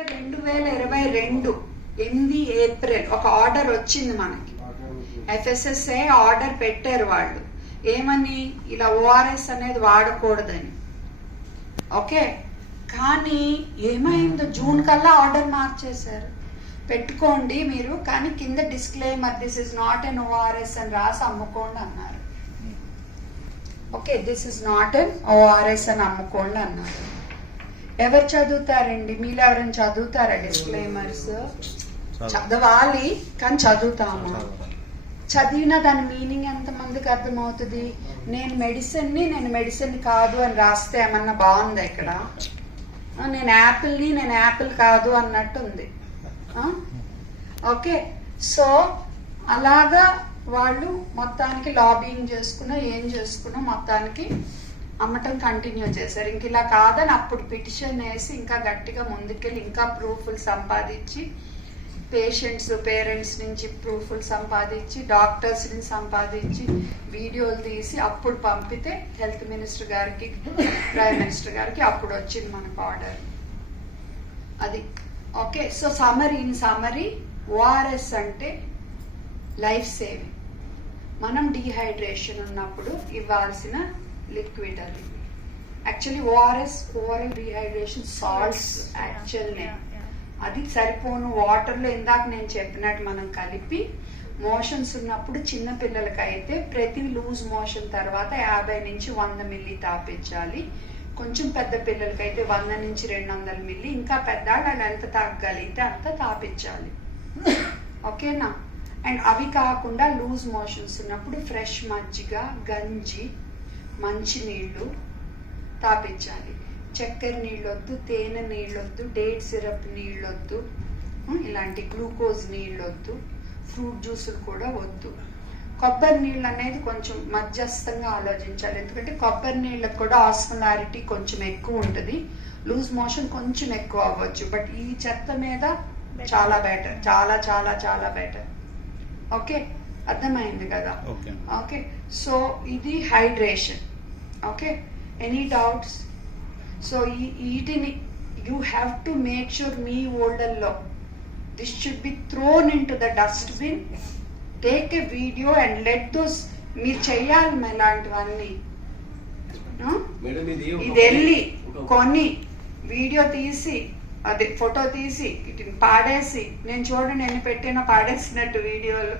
అంటే 2022 8 ఏప్రిల్ ఒక ఆర్డర్ వచ్చింది మనకి. FSSA ఆర్డర్ పెట్టారు వాళ్ళు ఏమని, ఇలా ORS అనేది వాడకూడదని. ఓకే, కానీ ఏమైందో జూన్ కల్లా ఆర్డర్ మార్చేశారు. పెట్టుకోండి మీరు, కానీ కింద disclaimer this is not an ORS అని రాసి అమ్ముకోండి అన్నారు. Okay, this is not an ORS అని అమ్ముకోండి అన్నారు. ఎవరు చదువుతారండి? మీరు ఎవరైనా చదువుతారా డిస్క్లైమర్స్? చదవాలి, కానీ చదువుతాము. చదివిన దాని మీనింగ్ ఎంతమందికి అర్థమవుతుంది? నేను మెడిసిన్ కాదు అని రాస్తే ఏమన్నా బాగుందా ఇక్కడ? నేను యాపిల్ కాదు అన్నట్టుంది. ఓకే, సో అలాగా వాళ్ళు మొత్తానికి లాబింగ్ చేసుకున్నా ఏం చేసుకున్నా మొత్తానికి అమ్మటం కంటిన్యూ చేశారు. ఇంక ఇలా కాదని అప్పుడు పిటిషన్ వేసి ఇంకా గట్టిగా ముందుకెళ్ళి ఇంకా ప్రూఫ్లు సంపాదించి పేరెంట్స్ నుంచి ప్రూఫ్లు సంపాదించి డాక్టర్స్ నుంచి సంపాదించి వీడియోలు తీసి అప్పుడు పంపితే హెల్త్ మినిస్టర్ గారికి ప్రైమ్ మినిస్టర్ గారికి అప్పుడు వచ్చింది మనకు ఆర్డర్ అది. ఓకే, సో సమ్మరీ ORS అంటే లైఫ్ సేవింగ్. మనం డీహైడ్రేషన్ ఉన్నప్పుడు ఇవ్వాల్సిన లిక్విడ్ అది. Actually ORS overall dehydration salts actual name. అది సరిపోను వాటర్లో ఇందాక నేను చెప్పినట్టు మనం కలిపి మోషన్స్ ఉన్నప్పుడు చిన్న పిల్లలకైతే ప్రతి లూజ్ మోషన్ తర్వాత 50 నుంచి 100 మిల్లీ తాపించాలి. కొంచెం పెద్ద పిల్లలకైతే 100 నుంచి 200 మిల్లీ, ఇంకా పెద్దవాళ్ళు ఎంత తాగగలిగితే అంత తాపించాలి. ఓకేనా? అండ్ అవి కాకుండా లూజ్ మోషన్స్ ఉన్నప్పుడు ఫ్రెష్ మజ్జిగ, గంజి, మంచినీళ్ళు తాపించాలి. చక్కెర నీళ్ళొద్దు, తేనె నీళ్ళొద్దు, డేట్ సిరప్ నీళ్ళొద్దు, ఇలాంటి గ్లూకోజ్ నీళ్ళొద్దు, ఫ్రూట్ జ్యూసులు కూడా వద్దు. కొబ్బరి నీళ్ళు అనేది కొంచెం మధ్యస్థంగా ఆలోచించాలి, ఎందుకంటే కొబ్బరి నీళ్ళకు కూడా ఆస్మలారిటీ కొంచెం ఎక్కువ ఉంటుంది, లూజ్ మోషన్ కొంచెం ఎక్కువ అవ్వచ్చు. బట్ ఈ చెత్త మీద చాలా బెటర్, చాలా చాలా చాలా బెటర్. ఓకే, అర్థమైంది కదా? ఓకే, సో ఇది hydration. Okay, any doubts? So వీటిని you have to make sure మీ ఓల్డర్లో this should be thrown in to the dustbin. Take a video and let those, మీరు చెయ్యాలి ఇలాంటివన్నీ. ఇది వెళ్ళి కొన్ని వీడియో తీసి అది ఫోటో తీసి వీటిని పాడేసి, నేను చూడండి ఎన్ని పెట్టినా పాడేసినట్టు వీడియోలు.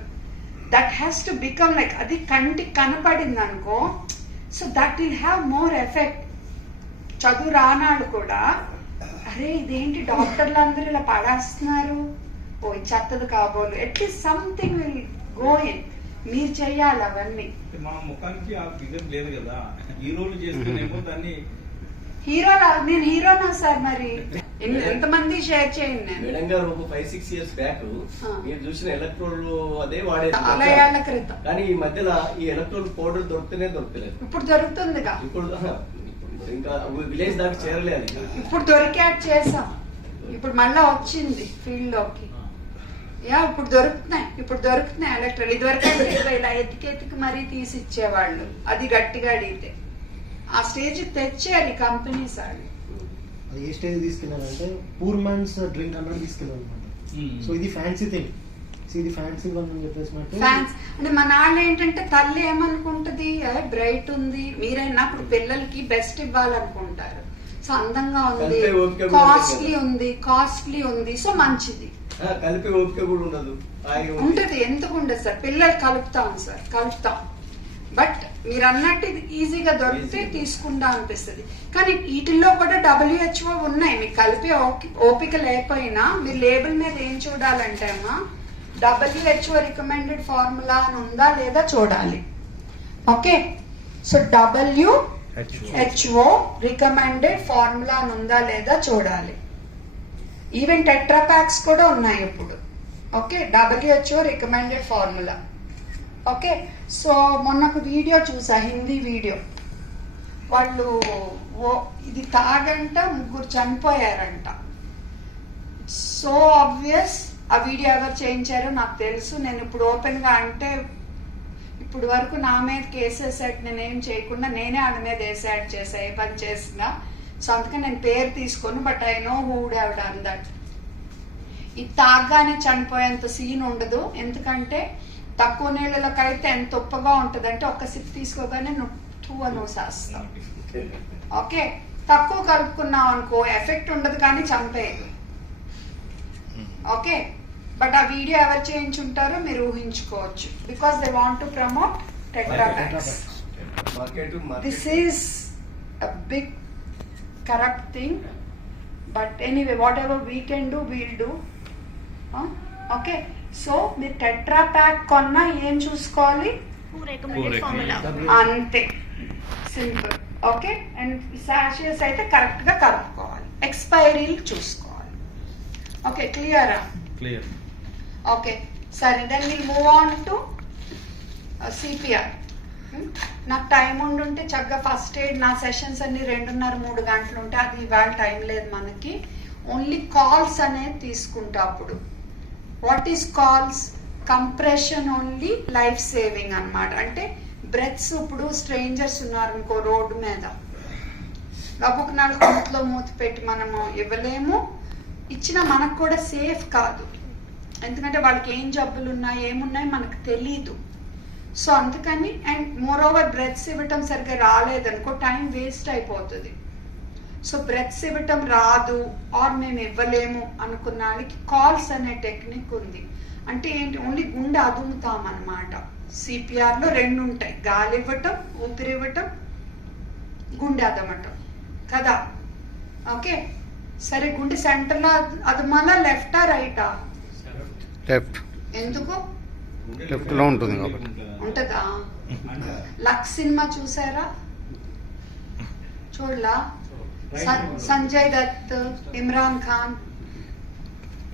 That has to become like, అది కంటికి కనపడింది అనుకో, so that will have more effect. చదువు రానాడు కూడా అరే ఇదేంటి డాక్టర్లు అందరూ ఇలా పడేస్తున్నారు, ఓ చెత్తది కాబోలు, at least something will go in. మీరు చెయ్యాలి అవన్నీ. మన ముఖానికి లేదు కదా, హీరోలు చేస్తేనేమో దాన్ని నేను హీరోనా సార్? మరి ఎంతమంది షేర్ చేయండి. నేను మేడం గారు ఒక 5-6 ఇయర్స్ బ్యాక్ మీరు చూసిన ఎలక్ట్రోల్ అదే వాడే క్రితం, కానీ ఈ మధ్యలో ఈ ఎలక్ట్రోల్ పౌడర్ దొరకలేదు. ఇప్పుడు దొరుకుతుందిగా. ఇప్పుడు ఇంకా విలేజ్ దాకా చేరలేదు. ఇప్పుడు దొరికాట్ చేసాం, ఇప్పుడు మళ్ళా వచ్చింది ఫీల్డ్ లోకి. ఇప్పుడు దొరుకుతున్నాయి ఎలక్ట్రాల్. ఇదివరకు ఇలా ఎతికి మరీ తీసి ఇచ్చేవాళ్ళు, అది గట్టిగా అడిగితే. ఆ స్టేజ్ తెచ్చారు ఈ కంపెనీస్. వాళ్ళు అది ఏ స్టేజ్ తీసుకెళ్ళాలంటే పూర్ మ్యాన్స్ డ్రింక్ అన్నది తీసుకెళ్ళాలన్నమాట. సో ఇది ఫ్యాన్సీ థింగ్, ఇది ఫ్యాన్సీ వన్ అని చెప్పేసినట్టు. ఫ్యాన్స్ అంటే మన వాళ్ళు ఏంటంటే తల్లి ఏమనుకుంటది, బ్రైట్ ఉంది, మీరైనా ఇప్పుడు పిల్లలకి బెస్ట్ ఇవ్వాలనుకుంటారు. సో అందంగా ఉంది, కాస్ట్లీ ఉంది, సో మంచిది కలిపి ఓపిక కూడా ఉండదు, ఉంటది. ఎందుకు ఉండదు సార్? పిల్లలు కలుపుతాం. బట్ మీరు అన్నట్టు ఇది ఈజీగా దొరికితే తీసుకుంటా అనిపిస్తుంది. కానీ వీటిల్లో కూడా WHO ఉన్నాయి. మీకు కలిపి ఓపిక లేకపోయినా మీరు లేబుల్ మీద ఏం చూడాలంటే అమ్మా, WHO రికమెండెడ్ ఫార్ములా అని ఉందా లేదా చూడాలి. Okay, so WHO recommended formula అని ఉందా లేదా చూడాలి. ఈవెన్ టెట్రాప్యాక్స్ కూడా ఉన్నాయి ఇప్పుడు. Okay, WHO recommended formula. Okay, so మొన్నకు వీడియో చూసా, హిందీ వీడియో. వాళ్ళు ఇది తాగంట 3 చనిపోయారంట. సో ఆబ్వియస్ ఆ వీడియో ఎవరు చేయించారో నాకు తెలుసు. నేను ఇప్పుడు ఓపెన్ గా అంటే ఇప్పుడు వరకు నా మీద కేసు వేసాడు, నేనేం చేయకుండా నేనే ఆమె మీద వేసాడు చేసా, ఏ పని చేసినా. సో అందుకని నేను పేరు తీసుకోను, but I know who would have done that. ఇది తాగ్గానే చనిపోయేంత సీన్ ఉండదు, ఎందుకంటే తక్కువ నీళ్ళలోకి అయితే ఎంత ఉప్పగా ఉంటుంది అంటే ఒక్క సిప్ తీసుకోగానే నూసేస్తాం. ఓకే, తక్కువ కలుపుకున్నాం అనుకో ఎఫెక్ట్ ఉండదు కానీ చంపేయదు. ఓకే, బట్ ఆ వీడియో ఎవరు చేయించుంటారో మీరు ఊహించుకోవచ్చు, because they want to promote tetra packs. This is a big corrupt thing, but anyway whatever we can do we'll do. Okay, so మీరు టెట్రా ప్యాక్ కొన్నా ఏం చూసుకోవాలి, అంతే సింపుల్. ఓకే, అండ్ సాషెస్ అయితే కరెక్ట్ గా కలుపుకోవాలి, ఎక్స్పైరీలు చూసుకోవాలి. ఓకే, క్లియరా? క్లియర్. ఓకే, సరే, then will move on to CPR. నాకు టైం ఉండుంటే చక్కగా ఫస్ట్ ఎయిడ్ నా సెషన్స్ అన్ని 2.5-3 గంటలు ఉంటే, అది ఇవాళ టైం లేదు మనకి. ఓన్లీ కాల్స్ అనేది తీసుకుంటా. అప్పుడు what is calls? Compression only life saving అన్నమాట. అంటే బ్రెత్స్, ఇప్పుడు స్ట్రేంజర్స్ ఉన్నారనుకో రోడ్డు మీద, గబుకు నలుగులో మూతి పెట్టి మనము ఇవ్వలేము, ఇచ్చినా మనకు కూడా సేఫ్ కాదు, ఎందుకంటే వాళ్ళకి ఏం జబ్బులు ఉన్నాయి ఏమున్నాయి మనకు తెలీదు. సో అందుకని, అండ్ మోర్ ఓవర్ బ్రెత్స్ ఇవ్వటం సరిగ్గా రాలేదనుకో టైం వేస్ట్ అయిపోతుంది. సో బ్రెత్స్ ఇవ్వటం రాదు ఆర్ మేము ఇవ్వలేము అనుకున్న వాళ్ళకి కాల్స్ అనే టెక్నిక్ ఉంది. అంటే ఏంటి, ఓన్లీ గుండె అదుముతాం అన్నమాట. సిపిఆర్ లో 2 ఉంటాయి, గాలి ఇవ్వటం, ఊపిరి ఇవ్వటం, గుండె అదమటం కదా. ఓకే, సరే, గుండె సెంటర్ లో అదమాలా, లెఫ్టా రైటా? లెఫ్ట్. ఎందుకు? లెఫ్ట్ లో ఉంటుంది కాబట్టి. ఉంటదా? లక్ సినిమా చూసారా? చూడలా? సంజయ్ దత్, ఇమ్రాన్ ఖాన్.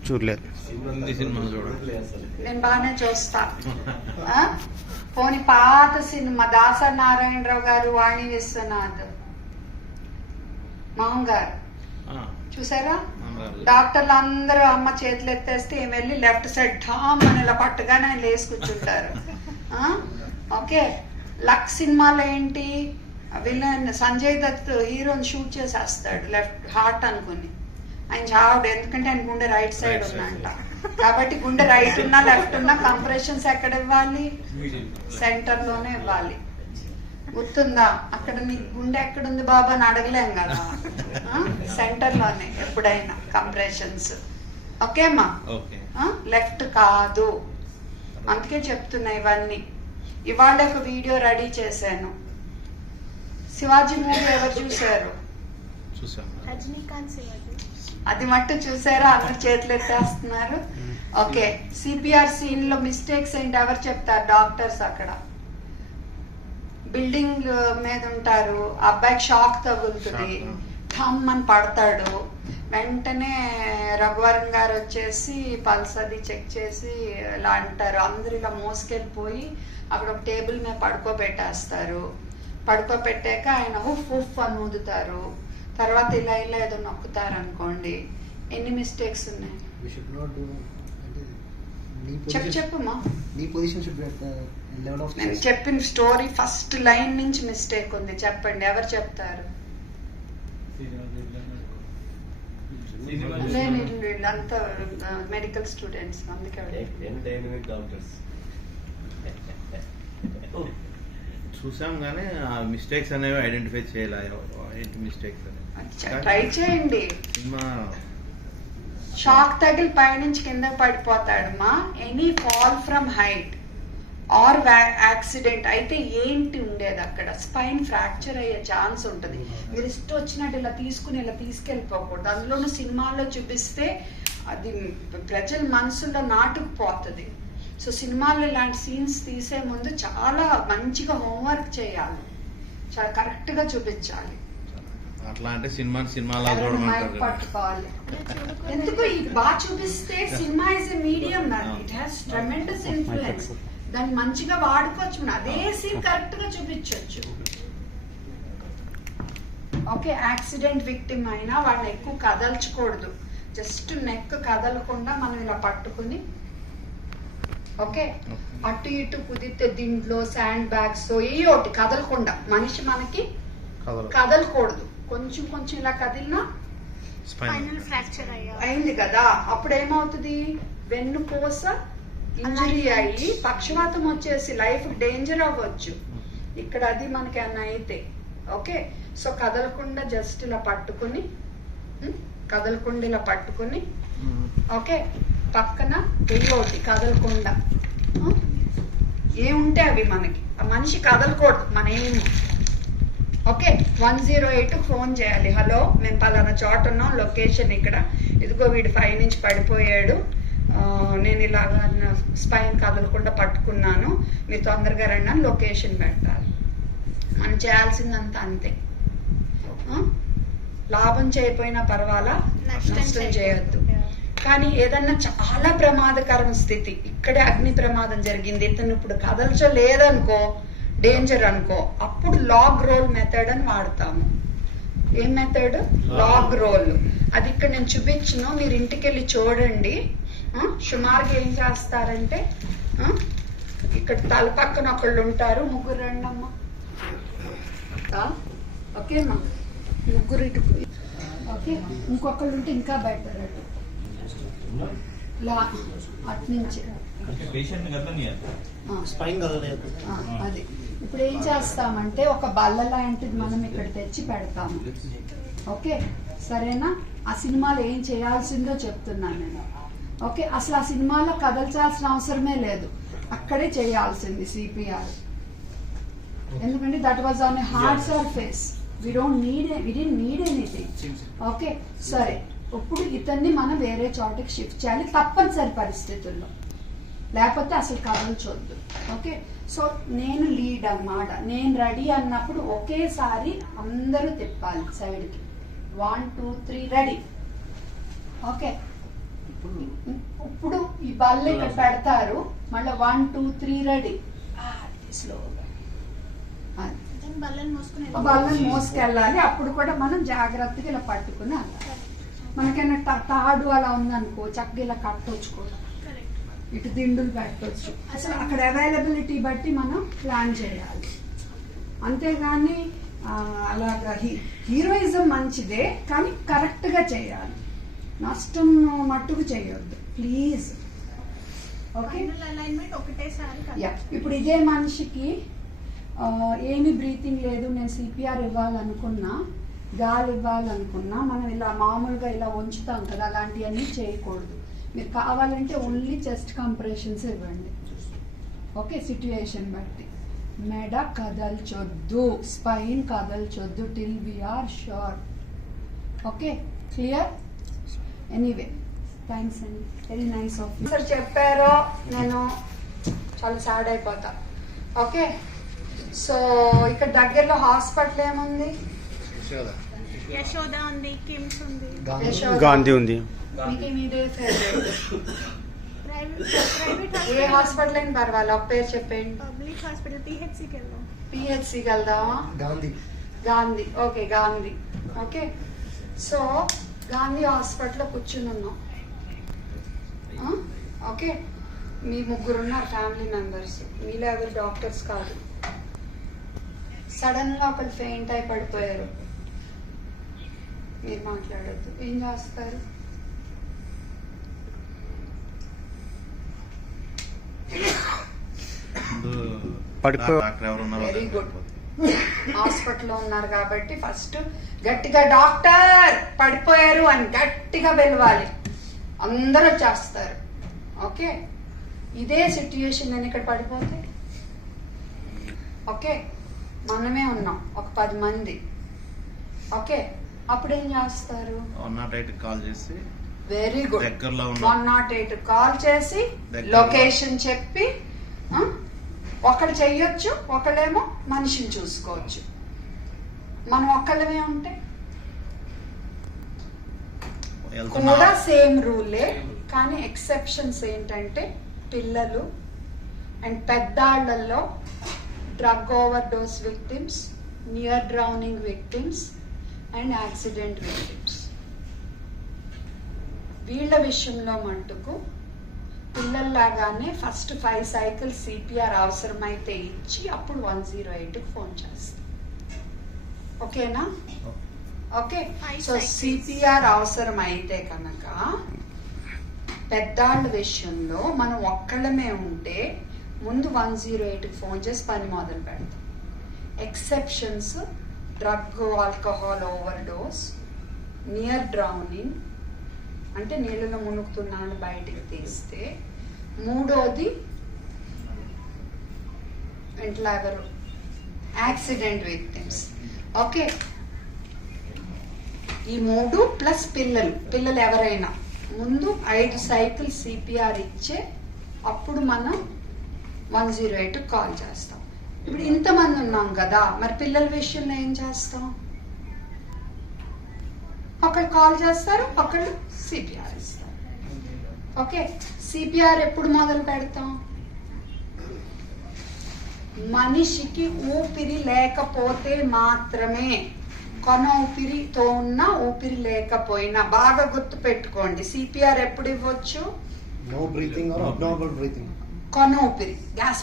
చూడలేదు. నేను బాగానే చూస్తా. పోనీ పాత సినిమా దాసరి నారాయణరావు గారు, వాణి విశ్వనాథ్, మామూలు గారు చూసారా? డాక్టర్లు అందరూ అమ్మ చేతులు ఎత్తేస్తే ఏమి వెళ్ళి లెఫ్ట్ సైడ్ ఠామ్ అని ఇలా పట్టుగానే ఆయన లేసి కూర్చుంటారు. ఓకే, లక్ సినిమాలో ఏంటి, విలన్ సంజయ్ దత్ హీరోని షూట్ చేసేస్తాడు లెఫ్ట్ హార్ట్ అనుకుని. ఆయన చావడు, ఎందుకంటే ఆయన గుండె రైట్ సైడ్ ఉందంట. కాబట్టి గుండె రైట్ ఉన్నా లెఫ్ట్ ఉన్నా కంప్రెషన్స్ ఎక్కడ ఇవ్వాలి? సెంటర్ లోనే ఇవ్వాలి. గుర్తుందా? అక్కడ నీ గుండె ఎక్కడుంది బాబా అని అడగలేం కదా, సెంటర్ లోనే ఎప్పుడైనా కంప్రెషన్స్. ఓకేమ్మా? లెఫ్ట్ కాదు, అందుకే చెప్తున్నా ఇవన్నీ. ఇవాళ ఒక వీడియో రెడీ చేశాను. శివాజీ మూవీ ఎవరు చూసారు? అది మట్టు చూసారా? అందరు చేతులు ఎత్తేస్తున్నారు. ఓకే, సిపిఆర్ సీన్ లో మిస్టేక్స్ ఏంటి ఎవరు చెప్తారు? డాక్టర్స్. అక్కడ బిల్డింగ్ మీద ఉంటారు, అబ్బాయికి షాక్ తగులుతుంది, ఠమ్ అని పడతాడు. వెంటనే రఘువరన్ గారు వచ్చేసి పల్స్ అది చెక్ చేసి ఇలా అంటారు, అందరు ఇలా మోసుకెళ్ళిపోయి అక్కడ ఒక టేబుల్ మీద పడుకోబెట్టేస్తారు. పడుకోబెట్టాక ఆయన ఉఫ్ ఉఫ్ అని ఊదుతారు. తర్వాత ఇలా ఇలా ఏదో నొక్కుతారు అనుకోండి. ఎన్ని మిస్టేక్స్ ఉన్నాయి? చెప్పమ్మా. నేను చెప్పిన స్టోరీ ఫస్ట్ లైన్ నుంచి మిస్టేక్ ఉంది, చెప్పండి ఎవరు చెప్తారు? వీళ్ళంతా మెడికల్ స్టూడెంట్స్, అందుకే చూసాం కానీ ఆ మిస్టేక్స్ అనేవి ఐడెంటిఫై చేయలేదు. ఏంటి మిస్టేక్స్ ట్రై చేయండి. షాక్ తగిలి పైనుంచి కింద పడిపోతాడమ్మా. Any fall from height or accident అయితే ఏంటి ఉండేది అక్కడ? స్పైన్ ఫ్రాక్చర్ అయ్యే ఛాన్స్ ఉంటుంది. మీరు ఇష్టం వచ్చినట్టు ఇలా తీసుకుని ఇలా తీసుకెళ్ళిపోకూడదు. అందులోనూ సినిమాల్లో చూపిస్తే అది ప్రజల మనసులో నాటుకుపోతుంది. సో సినిమాల్లో ఇలాంటి సీన్స్ తీసే ముందు చాలా మంచిగా హోంవర్క్ చేయాలి, చాలా కరెక్ట్ గా చూపించాలి. అట్లా అంటే సినిమా పట్టుకోవాలి. ఎందుకు బాగా చూపిస్తే cinema is a medium, it has tremendous influence. దాన్ని మంచిగా వాడుకోవచ్చు, అదే సీన్ కరెక్ట్ గా చూపించవచ్చు. ఓకే, యాక్సిడెంట్ విక్టిమ్ అయినా వాళ్ళని ఎక్కువ కదల్చకూడదు. జస్ట్ నెక్ కదలకుండా మనం ఇలా పట్టుకుని, ఓకే, అటు ఇటు కుదిరితే దీంట్లో శాండ్ బ్యాగ్స్ ఏ ఒకటి కదలకుండా, మనిషి మనకి కదలకూడదు. కొంచెం కొంచెం ఇలా కదిలినా స్పైనల్ ఫ్రాక్చర్ అయింది కదా, అప్పుడు ఏమవుతుంది, వెన్నుపూస ఇంజరీ అయ్యి పక్షవాతం వచ్చేసి లైఫ్ డేంజర్ అవ్వచ్చు. ఇక్కడ అది మనకి అన్న అయితే ఓకే. సో కదలకుండా జస్ట్ ఇలా పట్టుకుని, కదలకుండా ఇలా పట్టుకుని ఓకే, పక్కన వెయ్యి కదలకుండా ఏముంటే అవి మనకి, ఆ మనిషి కదలకూడదు మన ఏమి ఓకే. 108 ఫోన్ చేయాలి, హలో మేము పలానా చోట ఉన్నాం, లొకేషన్ ఇక్కడ, ఇదిగో వీడు 5 నుంచి పడిపోయాడు, నేను ఇలాగా స్పైన్ కదలకుండా పట్టుకున్నాను, మీరు తొందరగా రండి అని లొకేషన్ పెట్టాలి. మనం చేయాల్సిందంతా అంతే. లాభం చేయకపోయినా పర్వాలా, నష్టం చేయొద్దు. కానీ ఏదన్నా చాలా ప్రమాదకరం స్థితి, ఇక్కడే అగ్ని ప్రమాదం జరిగింది, ఇతను ఇప్పుడు కదల్చలేదనుకో, డేంజర్ అనుకో, అప్పుడు లాగ్ రోల్ మెథడ్ అని వాడతాము. ఏం మెథడ్? Log role. అది ఇక్కడ నేను చూపించను, మీరు ఇంటికి వెళ్ళి చూడండి. సుమారుగా ఏం చేస్తారంటే, ఇక్కడ తల పక్కన ఒకళ్ళు ఉంటారు, ముగ్గురు రండి అమ్మా, ఓకే అమ్మా, ముగ్గురు ఇటు ఓకే, ఇంకొకళ్ళు ఉంటే ఇంకా బెటర్, అటు అటు నుంచి స్పైన్ కదలేదు. అది ఇప్పుడు ఏం చేస్తామంటే ఒక బల్ల లాంటిది మనం ఇక్కడ తెచ్చి పెడతాము ఓకే, సరేనా? ఆ సినిమాలో ఏం చేయాల్సిందో చెప్తున్నాను నేను ఓకే. అసలు ఆ సినిమాలో కదల్చాల్సిన అవసరమే లేదు, అక్కడే చేయాల్సింది సిపిఆర్. ఎందుకంటే that was on a hard surface, we didn't need anything okay. సరే, ఇప్పుడు ఇతన్ని మనం వేరే చోటకి షిఫ్ట్ చేయాలి తప్పనిసరి పరిస్థితుల్లో, లేకపోతే అసలు కదల్చొద్దు ఓకే. సో నేను లీడ్ అన్నమాట, నేను రెడీ అన్నప్పుడు ఒకేసారి అందరూ తిప్పాలి సైడ్కి, 1 2 3 రెడీ ఓకే. ఇప్పుడు ఈ బల్ల ఇక్కడ పెడతారు, మళ్ళీ 1 2 3 రెడీ, స్లోగా బల్లని మోసుకెళ్ళాలి. అప్పుడు కూడా మనం జాగ్రత్తగా ఇలా పట్టుకుని వెళ్ళాలి. మనకైనా తాడు అలా ఉందనుకో, చక్కగా ఇలా కట్టొచ్చు కూడా, ఇటు దిండులు పెట్టవచ్చు. అసలు అక్కడ అవైలబిలిటీ బట్టి మనం ప్లాన్ చేయాలి, అంతేగాని అలాగా హీరోయిజం మంచిదే కానీ కరెక్ట్గా చేయాలి, నష్టం మట్టుకు చేయొద్దు ప్లీజ్ ఓకే. ఇప్పుడు ఇదే మనిషికి ఏమి బ్రీతింగ్ లేదు, నేను సిపిఆర్ ఇవ్వాలనుకున్నా, గాలి ఇవ్వాలనుకున్నా, మనం ఇలా మామూలుగా ఇలా ఉంచుతాం కదా, అలాంటివన్నీ చేయకూడదు. మీరు కావాలంటే ఓన్లీ చెస్ట్ కంప్రెషన్స్ ఇవ్వండి ఓకే, సిట్యుయేషన్ బట్టి. మెడ కదల్చొద్దు, స్పైన్ కదల్చొద్దు till we are sure okay. Clear? Anyway thanks అండి, very nice of you. Sir చెప్పారో నేను చాలా సాడ్ అయిపోతా ఓకే. సో ఇక్కడ దగ్గరలో హాస్పిటల్ ఏముంది? యశోద ఉంది, కిమ్స్ ఉంది, గాంధీ ఉంది. మీకు మీదే ఫేవరెట్ ఏ హాస్పిటల్ అయినా పర్వాలేదు, ఒక పేరు చెప్పండి. పబ్లిక్ హాస్పిటల్ పిహెచ్సికి వెళ్దాం. పిహెచ్సికి వెళ్దామా? Gandhi okay, Gandhi okay. So Gandhi హాస్పిటల్లో కూర్చుని ఉన్నాం ఓకే. మీ ముగ్గురు ఉన్నారు ఫ్యామిలీ మెంబర్స్, మీలో ఎవరు డాక్టర్స్ కాదు. సడన్ గా ఒకళ్ళు ఫెయింట్ అయి పడిపోయారు, మీరు మాట్లాడద్దు, ఏం చేస్తారు? వెరీ గుడ్, హాస్పిటల్లో ఉన్నారు కాబట్టి ఫస్ట్ గట్టిగా డాక్టర్ పడిపోయారు అని గట్టిగా పిలవాలి, అందరూ వచ్చేస్తారు ఓకే. ఇదే సిట్యుయేషన్ నేను ఇక్కడ పడిపోతే ఓకే, మనమే ఉన్నాం ఒక 10 మంది ఓకే, అప్పుడు ఏం చేస్తారు? 108 కాల్ చేసి, వెరీ గుడ్, దగ్గరలో 108 కాల్ చేసి లొకేషన్ చెప్పి, ఒకళ్ళు చెయ్యొచ్చు, ఒకళ్ళేమో మనిషిని చూసుకోవచ్చు. మనం ఒక్కళ్ళమే ఉంటే కూడా సేమ్ రూలే, కానీ ఎక్సెప్షన్స్ ఏంటంటే పిల్లలు అండ్ పెద్దాళ్లలో drug overdose victims, near drowning victims and accident victims. వీళ్ళ విషయంలో మటుకు పిల్లల్లాగానే ఫస్ట్ 5 సైకిల్స్ సిపిఆర్ అవసరమైతే ఇచ్చి అప్పుడు 108కి ఫోన్ చేస్తాం ఓకేనా ఓకే, 5 సో cycles. సిపిఆర్ అవసరం అయితే కనుక పెద్దాళ్ళ విషయంలో మనం ఒక్కళ్ళమే ఉంటే ముందు 108కి ఫోన్ చేసి పని మొదలు పెడతాం. Exceptions drug, alcohol over dose, near drowning అంటే నీళ్ళలో మునుగుతున్నాను బయటికి తీస్తే, మూడోది వెంటలాగరు యాక్సిడెంట్ విక్టిమ్స్. ఓకే, ఈ 3 ప్లస్ పిల్లలు ఎవరైనా ముందు 5 సైకిల్ సిపిఆర్ ఇచ్చే అప్పుడు మనం 108 కాల్ చేస్తాం. ఇప్పుడు ఇంతమంది ఉన్నాం కదా, మరి పిల్లల విషయంలో ఏం చేస్తాం? ఒకళ్ళు కాల్ చేస్తారు, ఒకళ్ళు సిపిఆర్ ఇస్తారు. ఓకే, సిపిఆర్ ఎప్పుడు మొదలు పెడతాం? మనిషికి ఊపిరి లేకపోతే మాత్రమే. కొన ఊపిరితో ఉన్న ఊపిరి లేకపోయినా. బాగా గుర్తు పెట్టుకోండి, సిపిఆర్ ఎప్పుడు ఇవ్వచ్చు? No breathing or abnormal breathing. కొన ఊపిరి, గ్యాస్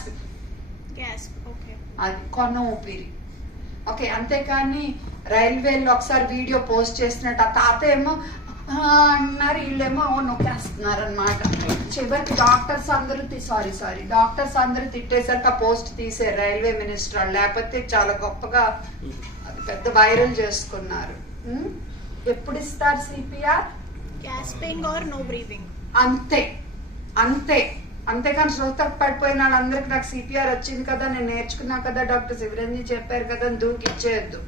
గ్యాస్. ఓకే, అది కొన ఊపిరి. ఓకే, అంతేకాని రైల్వేలో ఒకసారి వీడియో పోస్ట్ చేసినట్టు ఆ తాత ఏమో అన్నారు, వీళ్ళేమో నొక్కేస్తున్నారు అనమాట. చివరికి డాక్టర్స్ అందరూ తిట్టేసరికి ఆ పోస్ట్ తీసారు రైల్వే మినిస్టర్. లేకపోతే చాలా గొప్పగా అది పెద్ద వైరల్ చేసుకున్నారు. ఎప్పుడు ఇస్తారు CPR? Gasping or no breathing. అంతేకాని శ్రోతకు పడిపోయిన వాళ్ళందరికి నాకు సిపిఆర్ వచ్చింది కదా, నేను నేర్చుకున్నా కదా, డాక్టర్ శివరంజన్ చెప్పారు కదా అని దూకి ఇచ్చేయద్దు.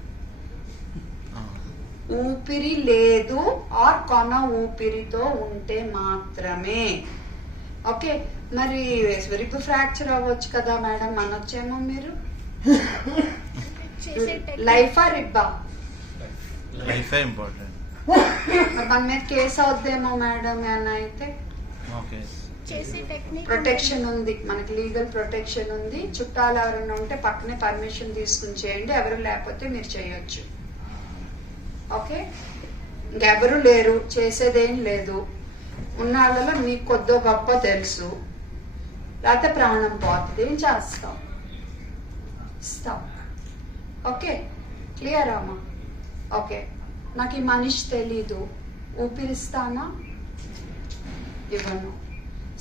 ఊపిరి లేదు ఆర్ కొన ఊపిరితో ఉంటే మాత్రమే. ఓకే, మరి రిబ్ ఫ్రాక్చర్ అవ్వచ్చు కదా మేడం అనొచ్చేమో మీరు. లైఫా రిబ్బా? Life important. మన మీద కేసు అవుద్దేమో మేడం అని అయితే. ఓకే, చేసే టెక్నిక్ ప్రొటెక్షన్ ఉంది, మనకి లీగల్ ప్రొటెక్షన్ ఉంది. చుట్టాలు ఎవరైనా ఉంటే పక్కనే పర్మిషన్ తీసుకుని చేయండి, ఎవరు లేకపోతే మీరు చేయొచ్చు. ఓకే, ఇంకెవరు లేరు, చేసేదేం లేదు, ఉన్న వాళ్ళలో మీకు కొద్దో గొప్ప తెలుసు, లేకపోతే ప్రాణం పోతుంది, ఏం చేస్తాం? ఇస్తాం. ఓకే, క్లియర్ అమ్మా? ఓకే, నాకు ఈ మనిషి తెలీదు, ఊపిరిస్తానా? ఇవ్వను.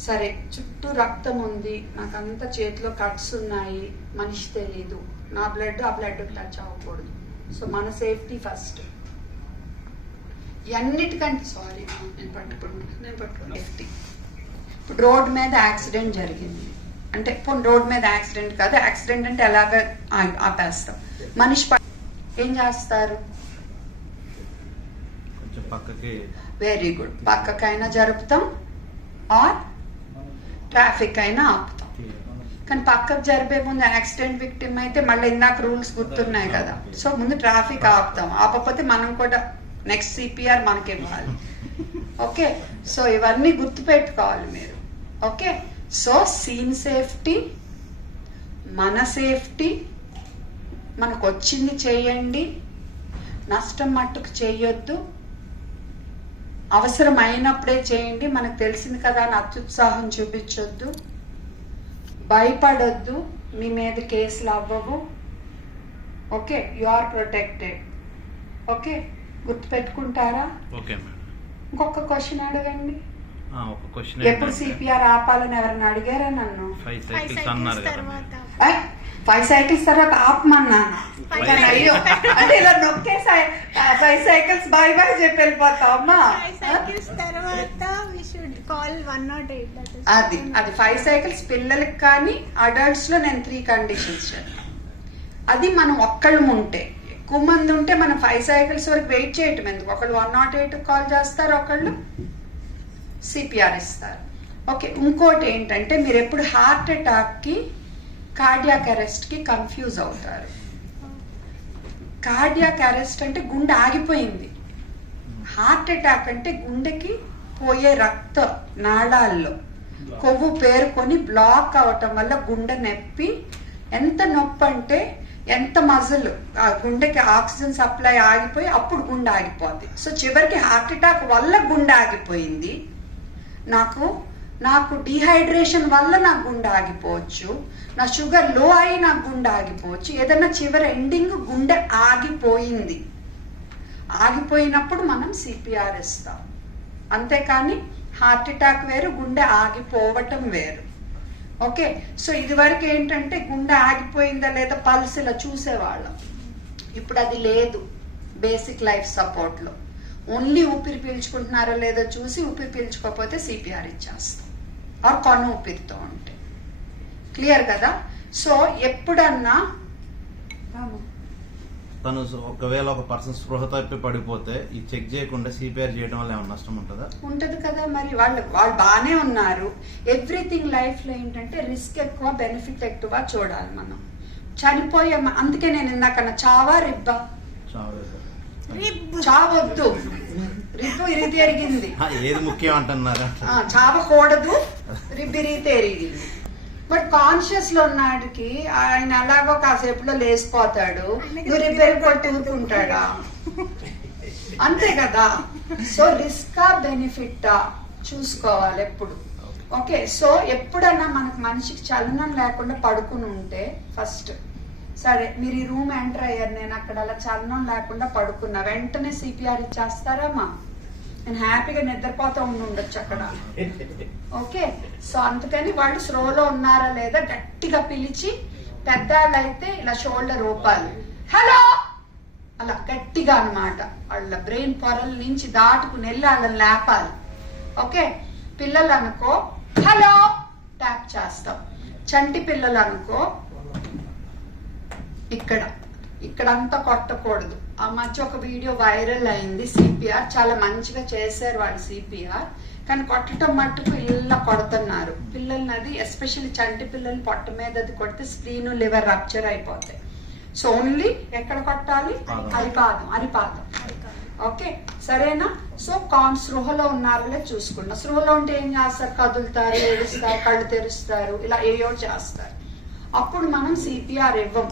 సరే, చుట్టూ రక్తం ఉంది, నాకంతా చేతిలో కట్స్ ఉన్నాయి, మనిషి తెలీదు, నా బ్లడ్ ఆ బ్లడ్ టచ్ అవ్వకూడదు. సో మన సేఫ్టీ ఫస్ట్. అన్నిటికంటే నేను పట్టుకుంటాను సేఫ్టీ. ఇప్పుడు రోడ్ మీద యాక్సిడెంట్ జరిగింది అంటే, రోడ్ మీద యాక్సిడెంట్ కాదు, యాక్సిడెంట్ అంటే ఎలాగ ఆపేస్తాం. మనిషి ఏం చేస్తారు? కొంచెం పక్కకి. వెరీ గుడ్, పక్కకైనా జరుపుతాం ఆర్ ట్రాఫిక్ అయినా ఆపుతాం. కానీ పక్కకు జరిపే ముందు యాక్సిడెంట్ విక్టిమ్ అయితే మళ్ళీ ఇందాక రూల్స్ గుర్తున్నాయి కదా, సో ముందు ట్రాఫిక్ ఆపుతాం. ఆపకపోతే మనం కూడా నెక్స్ట్ సిపిఆర్ మనకి ఇవ్వాలి. ఓకే, సో ఇవన్నీ గుర్తు పెట్టుకోవాలి మీరు. ఓకే, సో సీన్ సేఫ్టీ, మన సేఫ్టీ, మనకు వచ్చింది చేయండి, నష్టం మట్టుకు చేయొద్దు, అవసరం అయినప్పుడే చేయండి. మనకు తెలిసింది కదా అని అత్యుత్సాహం చూపించొద్దు, భయపడొద్దు, మీ మీద కేసులు అవ్వవు. Okay, you are protected. Okay, గుర్తు పెట్టుకుంటారా? Okay madam. ఇంకొక క్వశ్చన్ అడగండి. ఒక క్వశ్చన్, ఎప్పుడు సిపిఆర్ ఆపాలని ఎవరైనా అడిగారా నన్ను? 5 5 సైకిల్స్ అన్నారు సైకిల్స్ కదా. తర్వాత 5 సైకిల్స్ తర్వాత ఆపమన్నాను. అయ్యో, అంటే ఇలా నొక్కే 5 సైకిల్స్ బై బై చెప్పి వెళ్ళిపోతావమ్మా. 5 సైకిల్స్ తర్వాత we should call 108. అది 5 సైకిల్స్ పిల్లలకి కానీ అడల్ట్స్ లో నేను 3 కండిషన్స్ చెప్పాను. అది మనం ఒక్కళ్ళు ఉంటే, ఎక్కువ మంది ఉంటే మనం 5 సైకిల్స్ వరకు వెయిట్ చేయటం ఎందుకు? ఒకళ్ళు 108 కాల్ చేస్తారు, ఒకళ్ళు సిపిఆర్ ఇస్తారు. ఓకే, ఇంకోటి ఏంటంటే మీరు ఎప్పుడు హార్ట్ అటాక్ కి కార్డియాక్ అరెస్ట్ కి కన్ఫ్యూజ్ అవుతారు. కార్డియాక్ అరెస్ట్ అంటే గుండె ఆగిపోయింది, హార్ట్ అటాక్ అంటే గుండెకి పోయే రక్త నాళాల్లో కొవ్వు పేరుకొని బ్లాక్ అవటం వల్ల గుండె నొప్పి. ఎంత నొప్పి అంటే ఎంత మజిల్ ఆ గుండెకి ఆక్సిజన్ సప్లై ఆగిపోయి అప్పుడు గుండె ఆగిపోద్ది. సో చివరికి హార్ట్ అటాక్ వల్ల గుండె ఆగిపోయింది, నాకు డీహైడ్రేషన్ వల్ల నా గుండె ఆగిపోవచ్చు, నా షుగర్ లో అయి నా గుండె ఆగిపోవచ్చు, ఏదైనా చివరి ఎండింగ్ గుండె ఆగిపోయింది. ఆగిపోయినప్పుడు మనం సిపిఆర్ ఇస్తాం. అంతేకాని హార్ట్ అటాక్ వేరు, గుండె ఆగిపోవటం వేరు. ఓకే, సో ఇది వరకు ఏంటంటే గుండె ఆగిపోయిందా లేదా పల్స్ ఇలా చూసేవాళ్ళం. ఇప్పుడు అది లేదు. బేసిక్ లైఫ్ సపోర్ట్ లో ఓన్లీ ఊపిరి పీల్చుకుంటున్నారో లేదో చూసి ఊపిరి పీల్చుకోకపోతే సిపిఆర్ ఇచ్చేస్తాం, ఆర్ కొన ఊపిరితో ఉంటే. క్లియర్ కదా? సో ఎప్పుడన్నా తను ఒకవేళ ఒక పర్సన్ స్పృహ తప్పి పడిపోతే ఈ చెక్ చేయకుండా సిపిఆర్ చేయడం వల్ల ఏమైనా నష్టం ఉంటుందా? ఉంటది కదా. మరి వాళ్ళు బాగానే ఉన్నారు. ఎవ్రీథింగ్ లైఫ్ లో ఏంటంటే రిస్క్ ఎక్కువ, బెనిఫిట్ ఎక్కువ చూడాలి మనం. చనిపోయే అందుకే నేను ఇందాకన్నా చావా రిబ్బా? చావొద్దు, రిబ్బు ఇరిగి ఎరిగింది. ఏది ముఖ్యం అంటున్నారా? చావకూడదు, రిబ్బు ఇరిగితే ఎరిగింది. బట్ కాన్షియస్ లో ఉన్నాడికి ఆయన అలాగో కాసేపులో లేసిపోతాడు, నువ్వు రిపేర్ కొట్టి ఊరుకుంటాడా? అంతే కదా. సో రిస్కా బెనిఫిటా చూసుకోవాలి ఎప్పుడు. ఓకే, సో ఎప్పుడన్నా మనకు మనిషికి చలనం లేకుండా పడుకుని ఉంటే ఫస్ట్ సరే, మీరు ఈ రూమ్ ఎంటర్ అయ్యారు, నేను అక్కడ అలా చలనం లేకుండా పడుకున్నా, వెంటనే సిపిఆర్ ఇచ్చేస్తారమ్మా? నేను హ్యాపీగా నిద్రపోతూ ఉండొచ్చు అక్కడ. ఓకే, సో అందుకని వాళ్ళు స్లోలో ఉన్నారా లేదా గట్టిగా పిలిచి, పెద్దవాళ్ళు అయితే ఇలా షోల్డర్ ఊపాలి, హలో అలా గట్టిగా అన్నమాట. వాళ్ళ బ్రెయిన్ పొరల నుంచి దాటుకుని వెళ్ళి వాళ్ళని లేపాలి. ఓకే, పిల్లలు అనుకో హలో ట్యాప్ చేస్తాం. చంటి పిల్లలు అనుకో ఇక్కడంతా కొట్టకూడదు. ఆ మధ్య ఒక వీడియో వైరల్ అయింది, సిపిఆర్ చాలా మంచిగా చేశారు వాళ్ళు సిపిఆర్, కానీ కొట్టడం మట్టుకు ఇలా కొడుతున్నారు పిల్లల్ని. అది ఎస్పెషల్లీ చంటి పిల్లలు పొట్ట మీద అది కొడితే స్ప్లీన్ లివర్ రప్చర్ అయిపోతాయి. సో ఓన్లీ ఎక్కడ కొట్టాలి? అరిపాదం. ఓకే, సరేనా? సో స్పృహలో ఉన్నారో చూసుకున్నా. స్పృహలో ఉంటే ఏం చేస్తారు? కదులుతారు, ఏడుస్తారు, కళ్ళు తెరుస్తారు, ఇలా ఏయో చేస్తారు. అప్పుడు మనం సిపిఆర్ ఇవ్వం.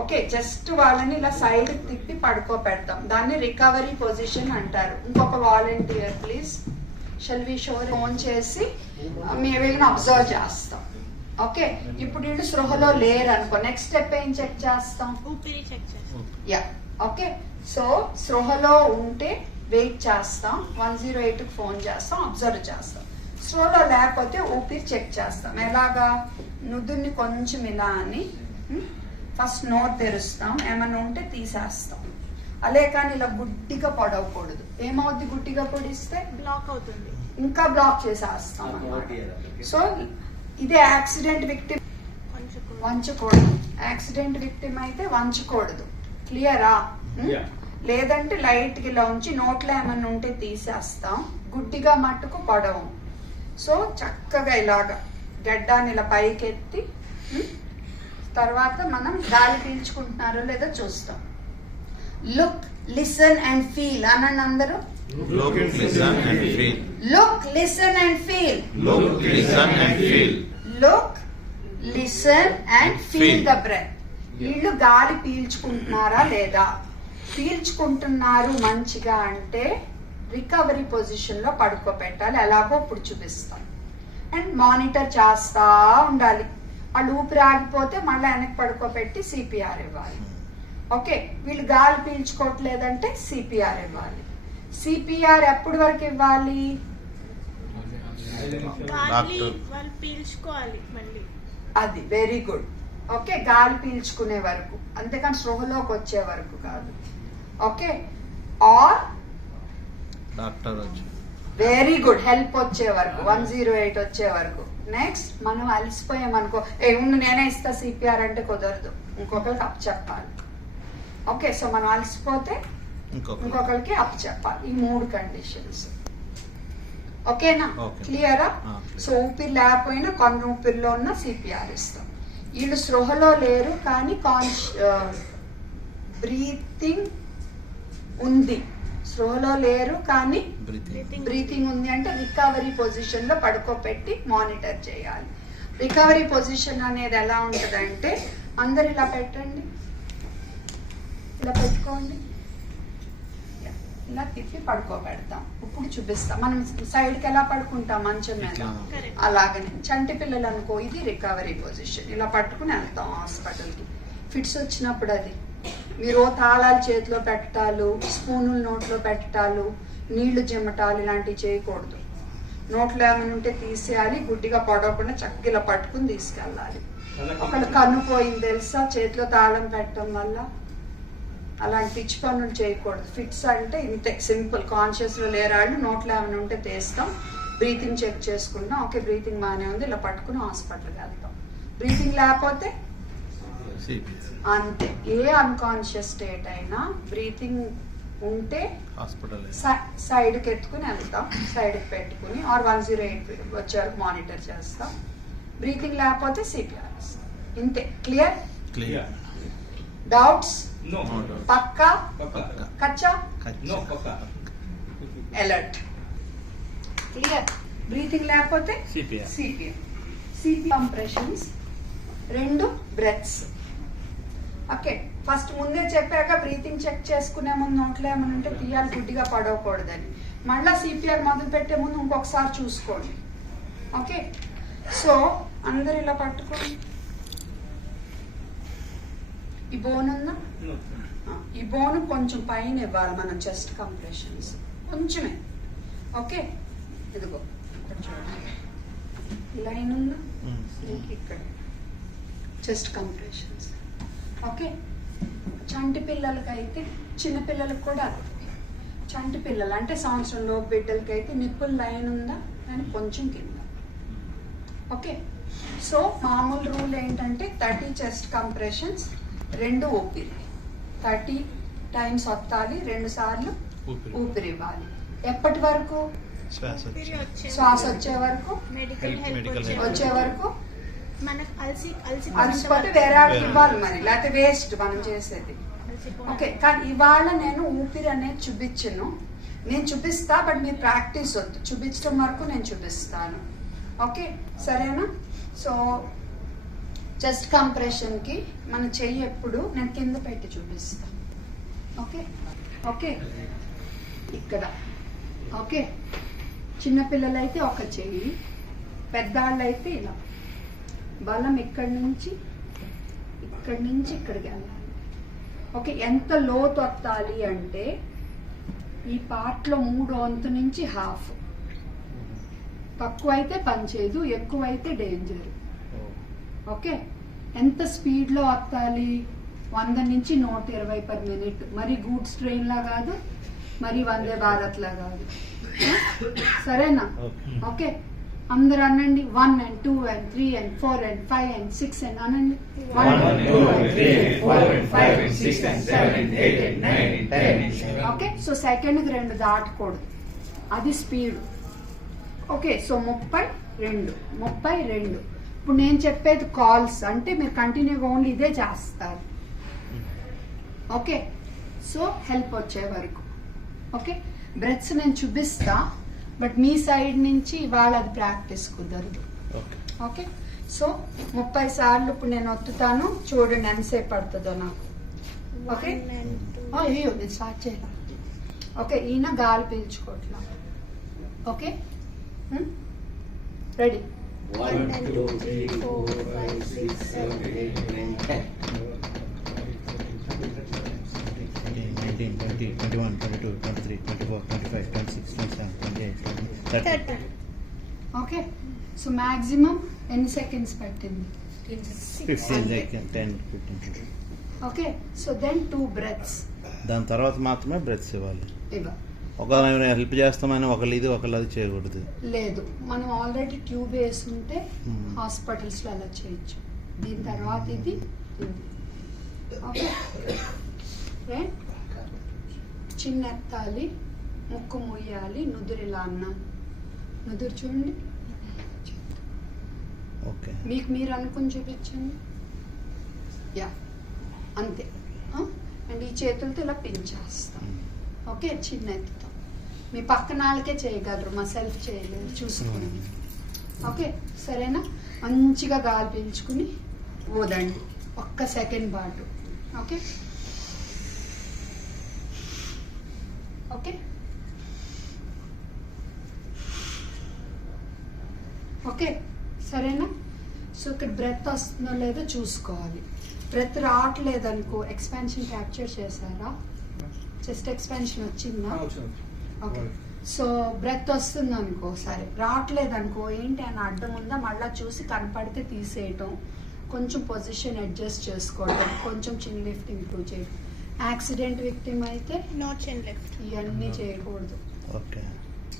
ఓకే, జస్ట్ వాళ్ళని ఇలా సైడ్ తిప్పి పడుకోబెడతాం. దాన్ని రికవరీ పొజిషన్ అంటారు. ఇంకొక volunteer please, shall we show? Phone చేసి మీ వీళ్ళని అబ్జర్వ్ చేస్తాం. ఓకే, ఇప్పుడు వీళ్ళు స్పృహలో లేరు అనుకో, నెక్స్ట్ స్టెప్ ఏం చెక్ చేస్తాం? ఊపిరి చెక్ చేస్తాం. Yeah, okay. సో స్పృహలో ఉంటే వెయిట్ చేస్తాం, 108కి ఫోన్ చేస్తాం, అబ్జర్వ్ చేస్తాం. స్పృహలో లేకపోతే ఊపిరి చెక్ చేస్తాం. ఎలాగా? నుదుర్ని కొంచెం ఇలా అని ఫస్ట్ నోట్ తెరుస్తాం, ఏమన్నా ఉంటే తీసేస్తాం. అలే కానీ ఇలా గుడ్డిగా పొడవకూడదు. ఏమవుద్ది గుడ్డిగా పొడిస్తే? బ్లాక్ అవుతుంది, ఇంకా బ్లాక్ చేసేస్తాం అన్నమాట. సో ఇదే యాక్సిడెంట్ విక్టిమ్ వంచకూడదు. యాక్సిడెంట్ విక్టిమ్ అయితే వంచకూడదు. క్లియరా? లేదంటే లైట్ గా ఇలా ఉంచి నోట్లో ఏమన్నా ఉంటే తీసేస్తాం. గుడ్డిగా మట్టుకు పొడవం. సో చక్కగా ఇలాగా గడ్డాన్ని ఇలా పైకెత్తి తర్వాత మనం గాలి పీల్చుకుంటున్నారో లేదో చూస్తాం. లుక్, లిసన్ అండ్ ఫీల్ అనండి అందరూ. Look, listen and feel. Look, listen and feel. Look, listen and feel. Look, listen and feel the breath. వీళ్ళు గాలి పీల్చుకుంటున్నారా లేదా? పీల్చుకుంటున్నారు మంచిగా అంటే రికవరీ పొజిషన్ లో పడుకోబెట్టాలి. ఎలాగో ఇప్పుడు చూపిస్తాం. అండ్ మానిటర్ చేస్తా ఉండాలి. వాళ్ళు ఊపిరి ఆగిపోతే మళ్ళీ వెనక్కి పడుకోబెట్టి సిపిఆర్ ఇవ్వాలి. ఓకే, వీళ్ళు గాలి పీల్చుకోవట్లేదంటే సిపిఆర్ ఇవ్వాలి. సిపిఆర్ ఎప్పటి వరకు ఇవ్వాలి? గాలి వాళ్ళు పీల్చుకోవాలి మళ్ళీ. అది వెరీ గుడ్. ఓకే, గాలి పీల్చుకునే వరకు, అంతేకాని స్పృహలోకి వచ్చే వరకు కాదు. ఓకే, ఆర్ డాక్టర్ వచ్చి వెరీ గుడ్ హెల్ప్ వచ్చే వరకు, 108 వచ్చే వరకు. నెక్స్ట్ మనం అలసిపోయామనుకో, ఉండు నేనే ఇస్తా సిపిఆర్ అంటే కుదరదు, ఇంకొకరికి అప్ చెప్పాలి. ఓకే, సో మనం అలసిపోతే ఇంకొకరికి అప్ చెప్పాలి. ఈ 3 కండిషన్స్. ఓకేనా? క్లియరా? సో ఊపిరి లేకపోయినా కొన్ని ఊపిరిలో ఉన్న సిపిఆర్ ఇస్తాం. వీళ్ళు స్పృహలో లేరు కానీ బ్రీతింగ్ ఉంది. స్పృహలో లేరు కానీ బ్రీతింగ్ ఉంది అంటే రికవరీ పొజిషన్ లో పడుకోబెట్టి మానిటర్ చేయాలి. రికవరీ పొజిషన్ అనేది ఎలా ఉంటదంటే, అందరు ఇలా పెట్టండి, ఇలా పెట్టుకోండి, ఇలా తిప్పి పడుకోబెడతాం. ఇప్పుడు చూపిస్తాం. మనం సైడ్ కి ఎలా పడుకుంటాం మంచం మీద, అలాగనే. చంటి పిల్లలు అనుకో, ఇది రికవరీ పొజిషన్. ఇలా పట్టుకుని వెళ్తాం హాస్పిటల్ కి. ఫిట్స్ వచ్చినప్పుడు అది మీరు తాళాలు చేతిలో పెట్టాలు, స్పూనులు నోట్లో పెట్టాలు, నీళ్లు జిమ్మటాలు ఇలాంటివి చేయకూడదు. నోట్లో ఏమైనా ఉంటే తీసేయాలి, గుడ్డిగా పడవకుండా చక్కగా ఇలా పట్టుకుని తీసుకెళ్ళాలి. ఒకళ్ళు కన్ను పోయింది తెలుసా చేతిలో తాళం పెట్టడం వల్ల. అలాంటి పిచ్చి పనులు చేయకూడదు. ఫిట్స్ అంటే ఇంతే సింపుల్. కాన్షియస్లో లేరాళ్ళు, నోట్లో ఏమైనా ఉంటే తీస్తాం, బ్రీతింగ్ చెక్ చేసుకుంటాం. ఓకే బ్రీతింగ్ బాగానే ఉంది, ఇలా పట్టుకుని హాస్పిటల్కి వెళ్తాం. బ్రీతింగ్ లేకపోతే అంతే. ఏ అన్కాన్షియస్ స్టేట్ అయినా బ్రీతింగ్ ఉంటే హాస్పిటల్ సైడ్కి ఎత్తుకుని వెళ్తాం, సైడ్కి పెట్టుకుని ఆర్ 108 వచ్చే వరకు మానిటర్ చేస్తాం. బ్రీతింగ్ లేకపోతే సిపిఆర్ ఇస్తాం. ఇంతే. క్లియర్? క్లియర్. డౌట్స్? No. పక్కా? పక్కా. కచ్చా? No, పక్కా. అలర్ట్. క్లియర్? బ్రీతింగ్ లేకపోతే CPR. CPR compressions, 2 breaths. Okay first ముందే చెప్పాక బ్రీతింగ్ చెక్ చేసుకునే ముందు నోట్లో ఏమైనా ఉంటే తీయాలి, గుడ్డిగా పడవకూడదని. మళ్ళీ సిపిఆర్ మొదలు పెట్టే ముందు ఇంకొకసారి చూసుకోండి. ఓకే సో అందరు ఇలా పట్టుకోండి. ఈ బోన్ ఉందా? No. ఈ బోన్ కొంచెం పైన ఇవ్వాలి మనం, చెస్ట్ కంప్రెషన్స్ కొంచెమే. ఓకే ఇదిగో కొంచెం లైన్ ఉందా ఇక్కడ, చెస్ట్ కంప్రెషన్స్. ఓకే చంటి పిల్లలకైతే, చిన్న పిల్లలకు కూడా చంటి పిల్లలు అంటే సంవత్సరంలో బిడ్డలకైతే నిప్పుల్ లైన్ ఉందా అని కొంచెం కింద. ఓకే సో మామూలు రూల్ ఏంటంటే 30 చెస్ట్ కంప్రెషన్స్, 2 ఊపిరి. 30 టైమ్స్ వత్తాలి, 2 సార్లు ఊపిరి ఇవ్వాలి. ఎప్పటి వరకు? శ్వాస వచ్చే వరకు, మెడికల్ హెల్ప్ వచ్చే వరకు. మనకు అలసిపోతే వేరే వాళ్ళకి ఇవ్వాలి మరి, లేకపోతే వేస్ట్ మనం చేసేది. ఓకే కానీ ఇవాళ నేను ఊపిరి అనేది చూపించను, నేను చూపిస్తా బట్ మీరు ప్రాక్టీస్ వద్దు, చూపించడం వరకు నేను చూపిస్తాను. ఓకే సరేనా? సో చెస్ట్ కంప్రెషన్కి మన చెయ్యి ఎప్పుడు నేను కింద పెట్టి చూపిస్తాను. ఓకే ఓకే ఇక్కడ. ఓకే చిన్నపిల్లలైతే ఒక చెయ్యి, పెద్దవాళ్ళైతే ఇలా. బలం ఇక్కడి నుంచి ఇక్కడికి వెళ్ళాలి. ఓకే ఎంత లోతు వత్తాలి అంటే ఈ పార్ట్లో 3 వంతు నుంచి హాఫ్. తక్కువ అయితే పనిచేయదు, ఎక్కువైతే డేంజర్. ఓకే ఎంత స్పీడ్లో వత్తాలి? 100 నుంచి 120 per minute. మరి గూడ్స్ ట్రైన్ లా కాదు, మరి వందే భారత్ లా కాదు. సరేనా? ఓకే అందరు అనండి. 1 and 2 and 3 and 4 and 5 and 6 and అనండి. 1 and 2 and 3 and 4 and 5 and 6 and 7 and 8 and 9 and 10. Okay so సెకండ్కి 2 దాటకూడదు, అది స్పీడ్. Okay so 32. ఇప్పుడు నేను చెప్పేది కాల్స్ అంటే మీరు కంటిన్యూగా ఓన్లీ ఇదే చేస్తారు. ఓకే సో హెల్ప్ వచ్చే వరకు. ఓకే బ్రెత్స్ నేను చూపిస్తా బట్ మీ సైడ్ నుంచి ఇవాళ అది ప్రాక్టీస్ కుదరదు. ఓకే సో 30 సార్లు ఇప్పుడు నేను ఒత్తుతాను, చూడండి ఎంతసేపు పడుతుందో నాకు. ఓకే అయ్యో నేను స్టార్ట్ చేయాలి. ఓకే ఈయన గాలి పీల్చుకోవట్లా. Okay ready? 1 2 3 4 5 6 7 8 9 10. 19, 20, 21, 22, 23, 24, 25, 26, 27, 28, 30. Okay so maximum ఎన్ని సెకండ్స్ పట్టింది? 15 like 10, 15. Okay so then 2 breaths. దాని తర్వాత మాత్రమే బ్రెత్స్ ఇవ్వాలి. ఇవ్వ ఒకవేళ హెల్ప్ చేస్తామని ఒకళ్ళు ఇది ఒకళ్ళు అది చేయకూడదు. లేదు మనం ఆల్రెడీ ట్యూబ్ వేసి ఉంటే హాస్పిటల్స్లో అలా చేయొచ్చు. దీని తర్వాత ఇది. ఓకే చిన్న ఎత్తాలి, ముక్కు ముయ్యాలి, నుదురు ఇలా అన్నాను. నుదురు చూడండి, ఓకే మీకు మీరు అనుకుని చూపించండి. యా అంతే. అండ్ ఈ చేతులతో ఇలా పించేస్తాం. ఓకే చిన్న ఎత్తుతాం. మీ పక్కన వాళ్ళకే చేయగలరు, మా సెల్ఫ్ చేయలేరు, చూసుకోండి. ఓకే సరేనా? మంచిగా గాలి పీల్చుకుని వదండి 1 సెకండ్ పాటు. ఓకే ఓకే ఓకే సరేనా? సో ఇక్కడ బ్రెత్ వస్తుందో లేదో చూసుకోవాలి. బ్రెత్ రావట్లేదనుకో ఎక్స్పాన్షన్ క్యాప్చర్ చేశారా? చెస్ట్ ఎక్స్పాన్షన్ వచ్చిందా? ఓకే. సో బ్రెత్ వస్తుంది అనుకో, సరే రావట్లేదు అనుకో, ఏంటి అని అడ్డం ఉందా మళ్ళీ చూసి కనపడితే తీసేయటం, కొంచెం పొజిషన్ అడ్జస్ట్ చేసుకోవడం, కొంచెం చిన్ లిఫ్ట్ ఇంప్రూవ్ చేయడం. యాక్సిడెంట్ విక్టిమ్ అయితే No chin lift. ఇవన్నీ చేయకూడదు. ఓకే.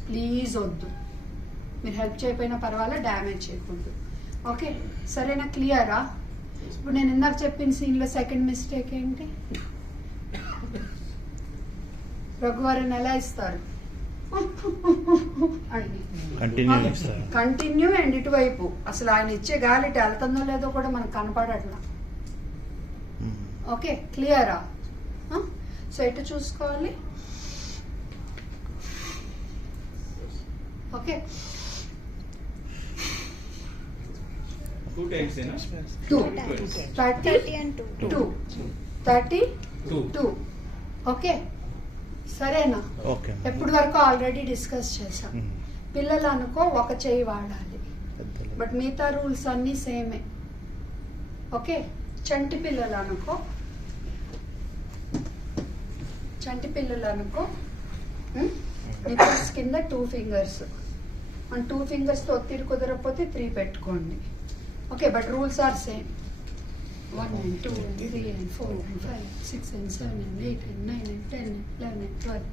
ప్లీజ్ వద్దు. మీరు హెల్ప్ చేయకపోయినా పర్వాలేదు, డ్యామేజ్ చేయకూడదు. ఓకే సరేనా? క్లియరా? ఇప్పుడు నేను ఇందాక చెప్పిన సీన్లో సెకండ్ మిస్టేక్ ఏంటి? రఘువరన్ ఎలా ఇస్తారు? కంటిన్యూ ఇస్తారు. కంటిన్యూ అండ్ ఇటువైపు అసలు ఆయన ఇచ్చే గాలి ఇటు వెళ్తుందో లేదో కూడా మనకు కనపడట్లా. ఓకే క్లియరా? సో ఇటు చూసుకోవాలి. Okay 2 times 2 30 and 2. 32. ఓకే సరేనా? ఓకే. ఎప్పటి వరకు ఆల్రెడీ డిస్కస్ చేసాం. పిల్లలు అనుకో ఒక చేయి వాడాలి, బట్ మిగతా రూల్స్ అన్నీ సేమే. ఓకే చంటి పిల్లలు అనుకో నిప్పల్స్ కింద 2 fingers, మన 2 fingers తో ఒత్తిడి కుదరకపోతే 3 పెట్టుకోండి. Okay but rules are same. 1 and 2 and 3 and 4 and 5 6 and 7 and 8 and 9 and 10 and 11 and 12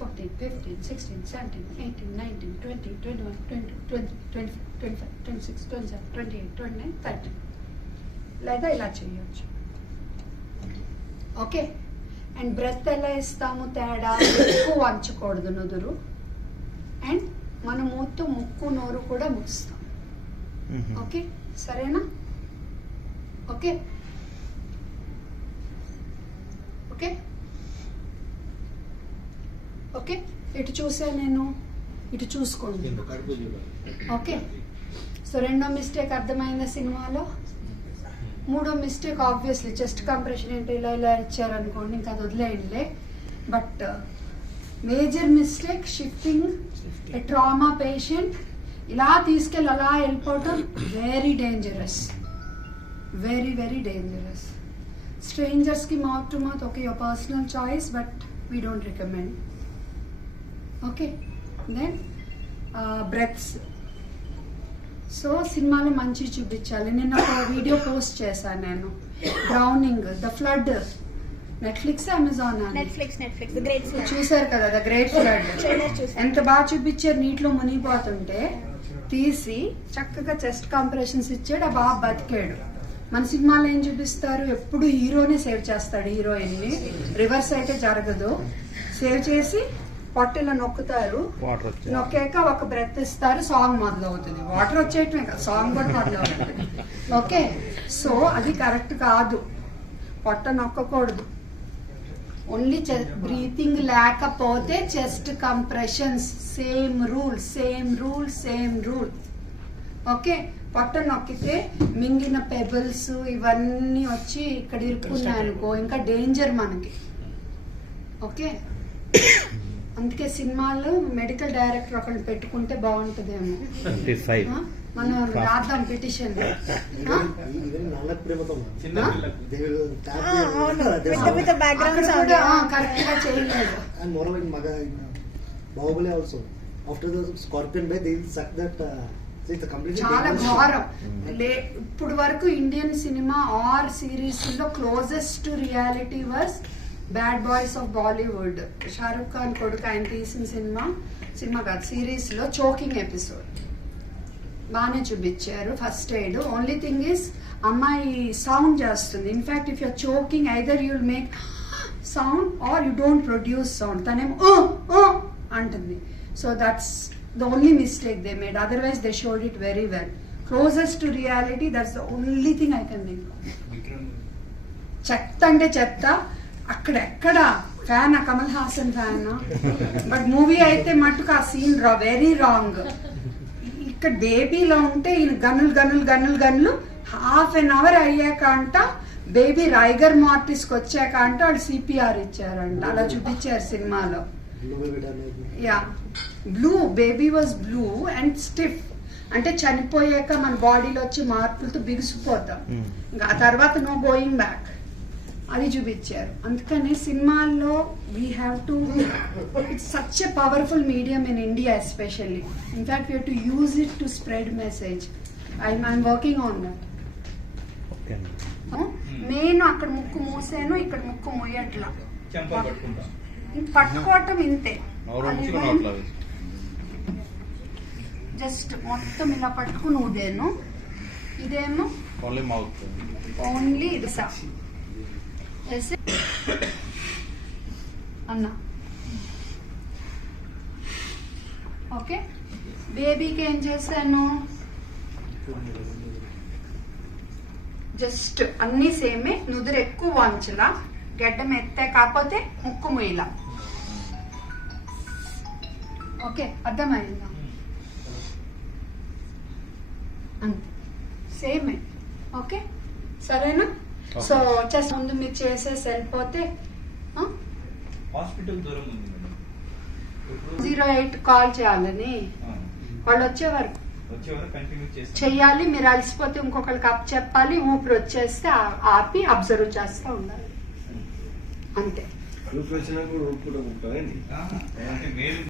14 15 16 17 18 19 20 21 22 20 25 26 27 28 29 30 లేదా ఇలా చేయొచ్చు. ఓకే అండ్ బ్రెత్ ఎలా ఇస్తాము? తేడా ఎక్కువ వంచకూడదు నుదురు, అండ్ మన మూతో ముక్కు నోరు కూడా ముస్తాం. ఓకే సరేనా? ఓకే ఓకే ఓకే ఇటు చూసా నేను, ఇటు చూసుకోండి. ఓకే సో రెండో మిస్టేక్ అర్థమైందా సినిమాలో? మూడో మిస్టేక్ ఆబ్వియస్లీ చెస్ట్ కంప్రెషన్ ఏంటో ఇలా ఇలా ఇచ్చారనుకోండి, ఇంకా అది వదిలేయండిలే. But major mistake shifting a trauma patient, ఇలా తీసుకెళ్ళి అలా వెళ్ళిపోవటం very dangerous, very very dangerous. స్ట్రేంజర్స్కి mouth to mouth okay your personal choice, but we don't recommend. Okay then breaths. So సినిమాలో మంచి చూపించాలి. నిన్న ఒక వీడియో పోస్ట్ చేశాను నేను, drowning the flood, Netflix Amazon Netflix. The Great Flood. చూసారు కదా ద గ్రేట్ ఫ్లడ్, Trailer చూసాను. ఎంత బాగా చూపించారు. నీటిలో మునిగిపోతుంటే తీసి చక్కగా చెస్ట్ కంప్రెషన్స్ ఇచ్చాడు, ఆ బాబు బతికాడు. మన సినిమాలో ఏం చూపిస్తారు? ఎప్పుడు హీరోనే సేవ్ చేస్తాడు హీరోయిన్ని, రివర్స్ అయితే జరగదు. సేవ్ చేసి పొట్టలో నొక్కుతారు, నొక్కాక ఒక బ్రెత్ ఇస్తారు, సాంగ్ మొదలవుతుంది. వాటర్ వచ్చేయటమే కదా, సాంగ్ కూడా మొదలవుతుంది. ఓకే సో అది కరెక్ట్ కాదు, పొట్ట నొక్కకూడదు. ఓన్లీ బ్రీతింగ్ లేకపోతే chest compressions, same rule. Okay పొట్ట నొక్కితే మింగిన పెబుల్స్ ఇవన్నీ వచ్చి ఇక్కడ ఇరుక్కున్నాయి అనుకో, ఇంకా డేంజర్ మనకి. ఓకే అందుకే సినిమాలు మెడికల్ డైరెక్టర్ ఒకరిని పెట్టుకుంటే బాగుంటుందేమో. మనం రాద్దాం petition. With the background sound. Correct గా చేయలేదు. And moreover in Bahubali also, after the scorpion bite, they will suck that. It's a completely చాలా dangerous. ఘోరం. ఇప్పుడు వరకు ఇండియన్ సినిమా ఆర్ సిరీస్ లో closest to reality was bad boys of Bollywood. Shahrukh Khan కొడుకు ఆయన తీసిన సినిమా కాదు సిరీస్ లో చోకింగ్ ఎపిసోడ్ బాగానే చూపించారు. First aid only thing is అమ్మాయి సౌండ్ చేస్తుంది. In fact if you're choking either you will make sound or you don't produce sound. తనేమో అంటుంది. So that's the only mistake they made, otherwise they showed it very well. Closest to reality, that's the only thing I can think of. చెత్త అంటే చెత్త, అక్కడెక్కడ fan Kamal Haasan fan, but movie అయితే మటుకు ఆ scene very wrong. ఇక్కడ బేబీలో ఉంటే ఈయన గన్నులు హాఫ్ అన్ అవర్ అయ్యాక అంట బేబీ రైగర్ మార్టిస్కి వచ్చాక అంట వాళ్ళు సిపిఆర్ ఇచ్చారంట. అలా చూపించారు సినిమాలో. Yeah blue baby was blue and stiff. అంటే చనిపోయాక మన బాడీలో వచ్చే మార్పులతో బిగుసిపోతాం, ఇంకా ఆ తర్వాత నో గోయింగ్ బ్యాక్, అది చూపించారు. అందుకని సినిమాల్లో we have to, it's such a powerful medium in India especially. In fact we have to use it to spread message. I'm working on that. Okay అండి. నేను అక్కడ ముక్కు మూసాను, ఇక్కడ ముక్కు మూయట్లా. చెంప పట్టుకుంటా. పట్టుకోవటం ఇంతే, నోరు ముసుగు నోట్లో వేసి. జస్ట్ మొత్తం ఇలా పట్టుకుని ఊదాను. ఇదేమో ఓన్లీ మౌత్. ఓన్లీ ఇది సా అన్నా. ఓకే, బేబీకి ఏం చేశాను, జస్ట్ అన్ని సేమే, నుదురు ఎక్కువ వంచలా, గడ్డం ఎత్తే కాకపోతే ముక్కు ముయ్యలా. ఓకే, అర్థమైందా? అంతే, సేమే. ఓకే, సరేనా? సో వచ్చేసి ముందు మీరు చేసేసి వెళ్ళిపోతే హాస్పిటల్ దూరం ఉంది మేడం. ఇప్పుడు 08 కాల్ చేయాలని, వాళ్ళు వచ్చే వరకు వచ్చే వరకు కంటిన్యూ చేస్తాం. చెయ్యాలి. మీరు అలసిపోతే ఇంకొకరికి అప్ చెప్పాలి, ఊపిరి వచ్చేస్తే ఆపి అబ్జర్వ్ చేస్తూ ఉండాలి, అంతే. వచ్చినా కూడా ఊపుకుంటూ ఉంటాయండి. అంటే మేలు